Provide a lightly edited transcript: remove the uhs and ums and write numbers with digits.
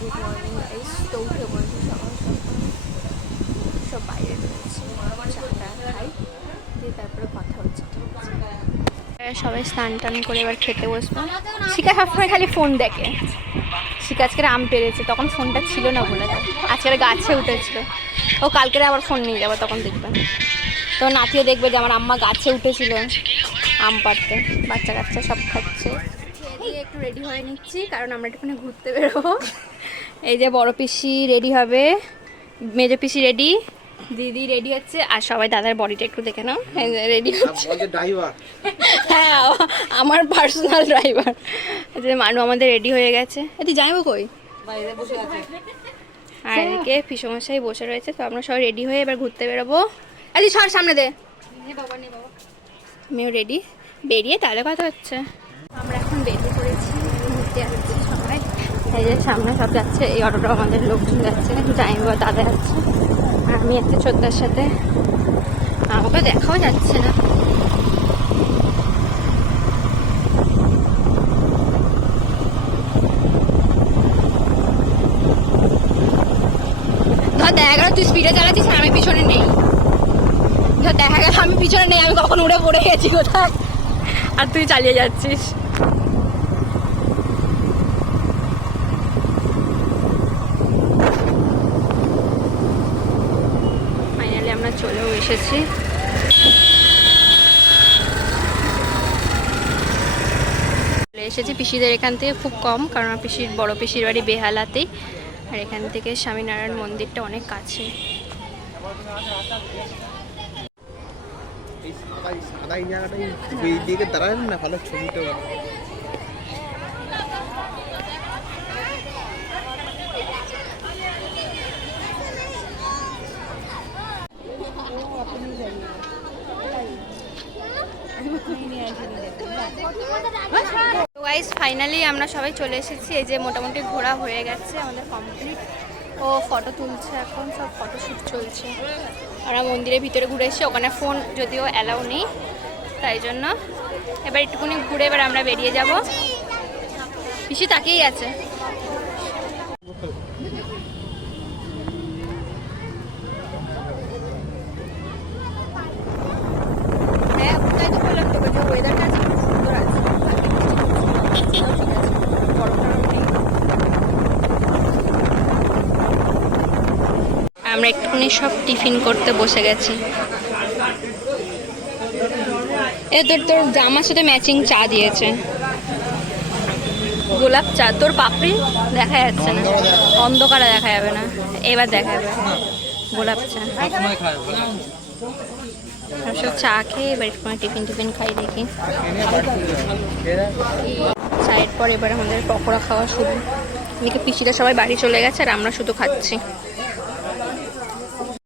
Good morning guys. তো উঠে বলছি সকাল সকাল সব বাইরে রয়েছে, চা খাই দিয়ে তারপরে কথা হচ্ছে, ঠিক আছে? সবাই স্নান টান করে এবার খেতে বসবো। শিখা সবসময় খালি ফোন দেখে। শিখা আজকে আম পেরেছে, তখন ফোনটা ছিল না বলে দেয়, আজকের গাছে উঠেছিল। ও কালকে আবার ফোন নিয়ে যাবো, তখন দেখবেন। তো নাতিও দেখবে যে আমার আম্মা গাছে উঠেছিল আম পাড়তে। বাচ্চা কাচ্চা সব খাচ্ছে। খেয়ে দিয়ে একটু রেডি হয়ে নিচ্ছি, কারণ আমরা একটুখানি ঘুরতে বেরোবো। এই যে বড় পিসি রেডি হবে, মেজো পিসি রেডি, দিদি রেডি হচ্ছে, আর সবাই দাদার বডিটা একটু দেখে নাও, রেডি হচ্ছে। হ্যাঁ, আমার পার্সোনাল ড্রাইভার। মানু আমাদের রেডি হয়ে গেছে। তুই যাইবো কই? বাইরে বসে আছে। আর এদিকে পিসমশাই বসে রয়েছে। তো আমরা সবাই রেডি হয়ে এবার ঘুরতে বেরোবো। আরে সর সামনে দে। আমিও রেডি, বেরিয়ে তাহলে কথা হচ্ছে। আমরা এখন বেরিয়ে পড়েছি, ঘুরতে যাচ্ছি সবাই। এই যে সামনে সব যাচ্ছে, এই অটোটা আমাদের লোকজন যাচ্ছে, জামাইবাবা দাদা যাচ্ছে, আর আমি একটা ছোট্টার সাথে। আমাকে দেখাও যাচ্ছে না। ধর দেখা গেল তুই স্পিডে চালাচ্ছিস আর আমি পিছনে নেই। ধর দেখা গেল আমি পিছনে নেই, আমি কখন উড়ে পড়ে গেছি কোথায়, আর তুই চালিয়ে যাচ্ছিস। ফাইনালি আমরা চলেও এসেছি। এসেছি পিসিদের এখান থেকে খুব কম, কারণ পিসির বড় পিসির বাড়ি বেহালাতেই, আর এখান থেকে স্বামীনারায়ণ মন্দিরটা অনেক কাছে। ভালো ছবিটা গাইস, ফাইনালি আমরা সবাই চলে এসেছি। এই যে মোটামুটি ঘোরা হয়ে গেছে আমাদের কমপ্লিট। ও ফটো তুলছে, এখন সব ফটোশ্যুট চলছে। আমরা মন্দিরের ভিতরে ঘুরে এসেছি, ওখানে ফোন যদিও অ্যালাউ নেই, তাই জন্য এবার একটুখানি ঘুরে এবার আমরা বেরিয়ে যাব। পিসি তাকিয়েই আছে। আমরা একটুখানি সব টিফিন করতে বসে গেছি। এ তোর জামার সাথে ম্যাচিং চা দিয়েছে, গোলাপ চা। তোর পাপড়ি দেখা যাচ্ছে না, অন্ধকারে দেখা যাবে না, এবার দেখা যাবে। গোলাপ চা সব চা খেয়ে এবার একটুখানি টিফিন খাই দেখি। চায়ের পর এবার আমাদের পকোড়া খাওয়া শুরু। এদিকে পিসিরা সবাই বাড়ি চলে গেছে আর আমরা শুধু খাচ্ছি।